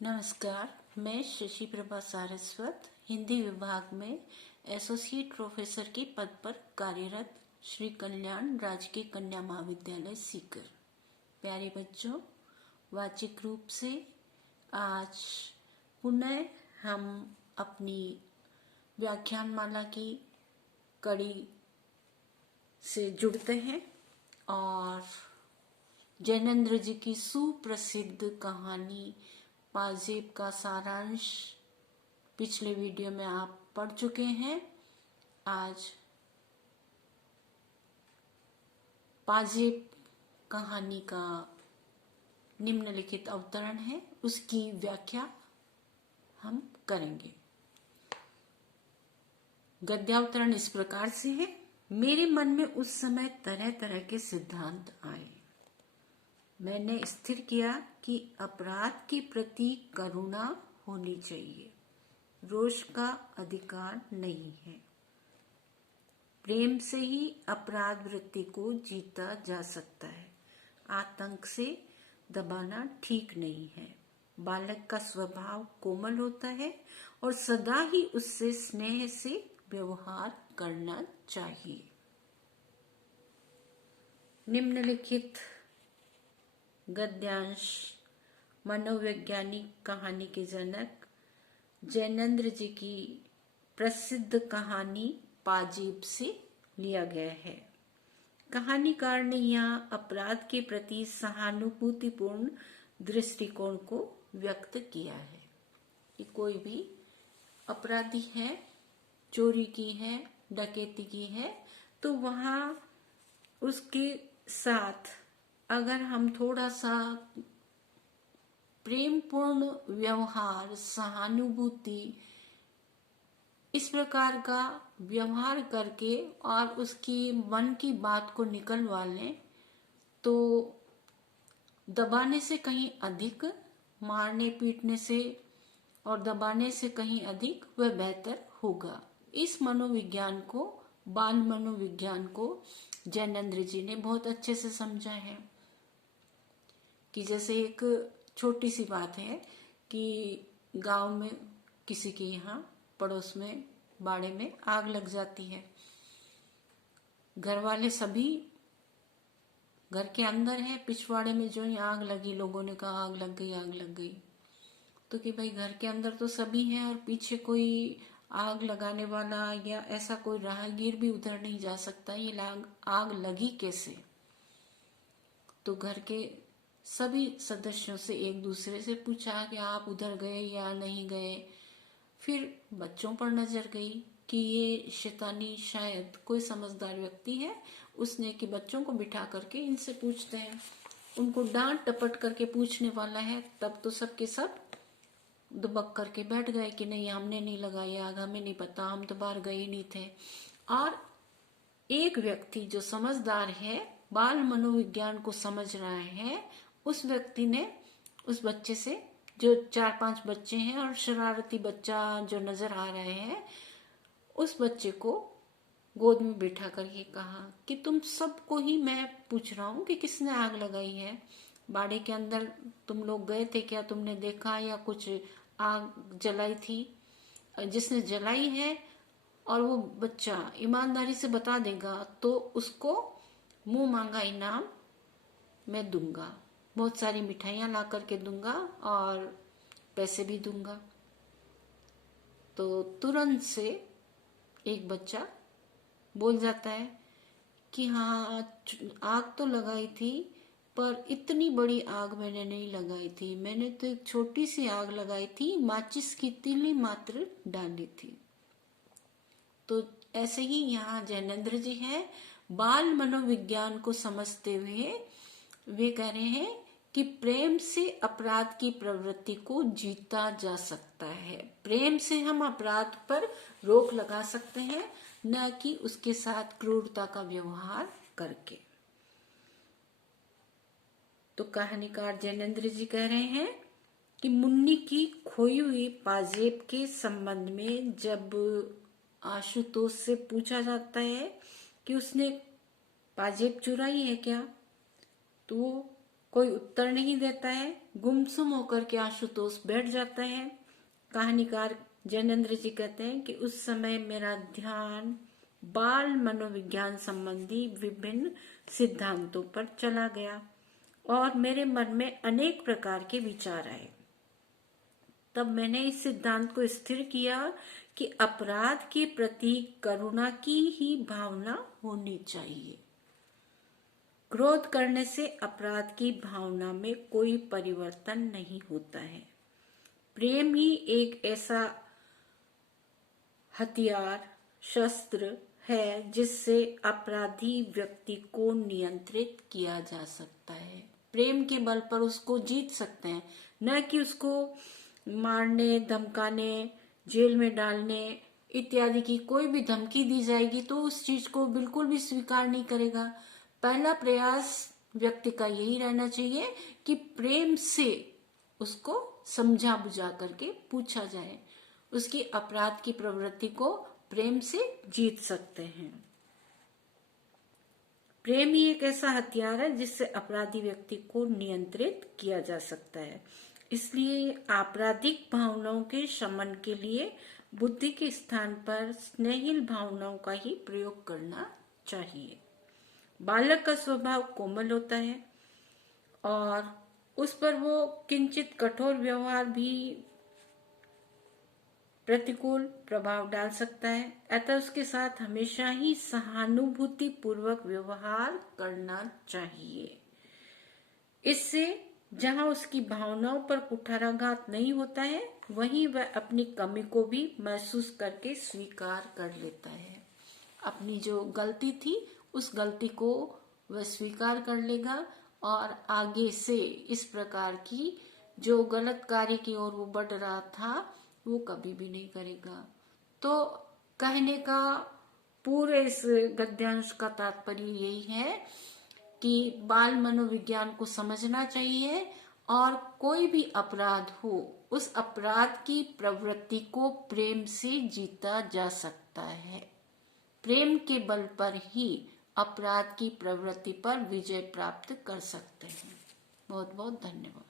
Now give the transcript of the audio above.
नमस्कार, मैं शशि प्रभा सारस्वत हिंदी विभाग में एसोसिएट प्रोफेसर के पद पर कार्यरत श्री कल्याण राजकीय कन्या महाविद्यालय सीकर। प्यारे बच्चों, वाचिक रूप से आज पुनः हम अपनी व्याख्यानमाला की कड़ी से जुड़ते हैं और जैनेन्द्र जी की सुप्रसिद्ध कहानी पाजेब का सारांश पिछले वीडियो में आप पढ़ चुके हैं। आज पाजेब कहानी का निम्नलिखित अवतरण है, उसकी व्याख्या हम करेंगे। गद्यावतरण इस प्रकार से है। मेरे मन में उस समय तरह तरह के सिद्धांत आए। मैंने स्थिर किया कि अपराध के प्रति करुणा होनी चाहिए, रोष का अधिकार नहीं है। प्रेम से ही अपराध वृत्ति को जीता जा सकता है। आतंक से दबाना ठीक नहीं है। बालक का स्वभाव कोमल होता है और सदा ही उससे स्नेह से व्यवहार करना चाहिए। निम्नलिखित गद्यांश मनोवैज्ञानिक कहानी के जनक जैनेन्द्र जी की प्रसिद्ध कहानी पाजेब से लिया गया है। कहानीकार ने यहाँ अपराध के प्रति सहानुभूतिपूर्ण दृष्टिकोण को व्यक्त किया है कि कोई भी अपराधी है, चोरी की है, डकैती की है, तो वहाँ उसके साथ अगर हम थोड़ा सा प्रेमपूर्ण व्यवहार, सहानुभूति, इस प्रकार का व्यवहार करके और उसकी मन की बात को निकलवा लें तो दबाने से कहीं अधिक, मारने पीटने से और दबाने से कहीं अधिक वह बेहतर होगा। इस मनोविज्ञान को, बाल मनोविज्ञान को जैनेन्द्र जी ने बहुत अच्छे से समझा है कि जैसे एक छोटी सी बात है कि गांव में किसी के यहाँ पड़ोस में बाड़े में आग लग जाती है। घर वाले सभी घर के अंदर है, पिछवाड़े में जो ही आग लगी, लोगों ने कहा आग लग गई, आग लग गई। तो कि भाई घर के अंदर तो सभी हैं और पीछे कोई आग लगाने वाला या ऐसा कोई राहगीर भी उधर नहीं जा सकता, ये आग लगी कैसे? तो घर के सभी सदस्यों से एक दूसरे से पूछा कि आप उधर गए या नहीं गए। फिर बच्चों पर नजर गई कि ये शैतानी शायद कोई समझदार व्यक्ति है, उसने कि बच्चों को बिठा करके इनसे पूछते हैं। उनको डांट टपट करके पूछने वाला है, तब तो सबके सब दुबक करके बैठ गए कि नहीं, हमने नहीं लगाई आग, हमें नहीं पता, हम तो बाहर गए ही नहीं थे। और एक व्यक्ति जो समझदार है, बाल मनोविज्ञान को समझ रहा है, उस व्यक्ति ने उस बच्चे से, जो 4-5 बच्चे हैं और शरारती बच्चा जो नजर आ रहे हैं, उस बच्चे को गोद में बिठा करके कहा कि तुम सबको ही मैं पूछ रहा हूँ कि किसने आग लगाई है, बाड़े के अंदर तुम लोग गए थे क्या, तुमने देखा या कुछ आग जलाई थी? जिसने जलाई है और वो बच्चा ईमानदारी से बता देगा तो उसको मुंह मांगा इनाम मैं दूंगा, बहुत सारी मिठाइयां ला करके दूंगा और पैसे भी दूंगा। तो तुरंत से एक बच्चा बोल जाता है कि हाँ, आग तो लगाई थी पर इतनी बड़ी आग मैंने नहीं लगाई थी, मैंने तो एक छोटी सी आग लगाई थी, माचिस की तीली मात्र डाली थी। तो ऐसे ही यहाँ जैनेन्द्र जी है, बाल मनोविज्ञान को समझते हुए वे कह रहे हैं कि प्रेम से अपराध की प्रवृत्ति को जीता जा सकता है। प्रेम से हम अपराध पर रोक लगा सकते हैं, न कि उसके साथ क्रूरता का व्यवहार करके। तो कहानीकार जैनेन्द्र जी कह रहे हैं कि मुन्नी की खोई हुई पाजेब के संबंध में जब आशुतोष से पूछा जाता है कि उसने पाजेब चुराई है क्या, तो वो कोई उत्तर नहीं देता है। गुमसुम होकर के आशुतोष बैठ जाता है। कहानीकार जैनेन्द्र जी कहते हैं कि उस समय मेरा ध्यान बाल मनोविज्ञान संबंधी विभिन्न सिद्धांतों पर चला गया और मेरे मन में अनेक प्रकार के विचार आए। तब मैंने इस सिद्धांत को स्थिर किया कि अपराध के प्रति करुणा की ही भावना होनी चाहिए। क्रोध करने से अपराध की भावना में कोई परिवर्तन नहीं होता है। प्रेम ही एक ऐसा हथियार, शस्त्र है जिससे अपराधी व्यक्ति को नियंत्रित किया जा सकता है। प्रेम के बल पर उसको जीत सकते हैं, न कि उसको मारने, धमकाने, जेल में डालने इत्यादि की कोई भी धमकी दी जाएगी तो उस चीज को बिल्कुल भी स्वीकार नहीं करेगा। पहला प्रयास व्यक्ति का यही रहना चाहिए कि प्रेम से उसको समझा बुझा करके पूछा जाए। उसकी अपराध की प्रवृत्ति को प्रेम से जीत सकते हैं। प्रेम ही एक ऐसा हथियार है जिससे अपराधी व्यक्ति को नियंत्रित किया जा सकता है। इसलिए आपराधिक भावनाओं के शमन के लिए बुद्धि के स्थान पर स्नेहिल भावनाओं का ही प्रयोग करना चाहिए। बालक का स्वभाव कोमल होता है और उस पर वो किंचित कठोर व्यवहार भी प्रतिकूल प्रभाव डाल सकता है। अतः उसके साथ हमेशा ही सहानुभूति पूर्वक व्यवहार करना चाहिए। इससे जहां उसकी भावनाओं पर कुठाराघात नहीं होता है, वहीं वह अपनी कमी को भी महसूस करके स्वीकार कर लेता है। अपनी जो गलती थी उस गलती को वह स्वीकार कर लेगा और आगे से इस प्रकार की जो गलत कार्य की ओर वो बढ़ रहा था वो कभी भी नहीं करेगा। तो कहने का पूरे इस गद्यांश का तात्पर्य यही है कि बाल मनोविज्ञान को समझना चाहिए और कोई भी अपराध हो उस अपराध की प्रवृत्ति को प्रेम से जीता जा सकता है। प्रेम के बल पर ही अपराध की प्रवृत्ति पर विजय प्राप्त कर सकते हैं। बहुत बहुत धन्यवाद।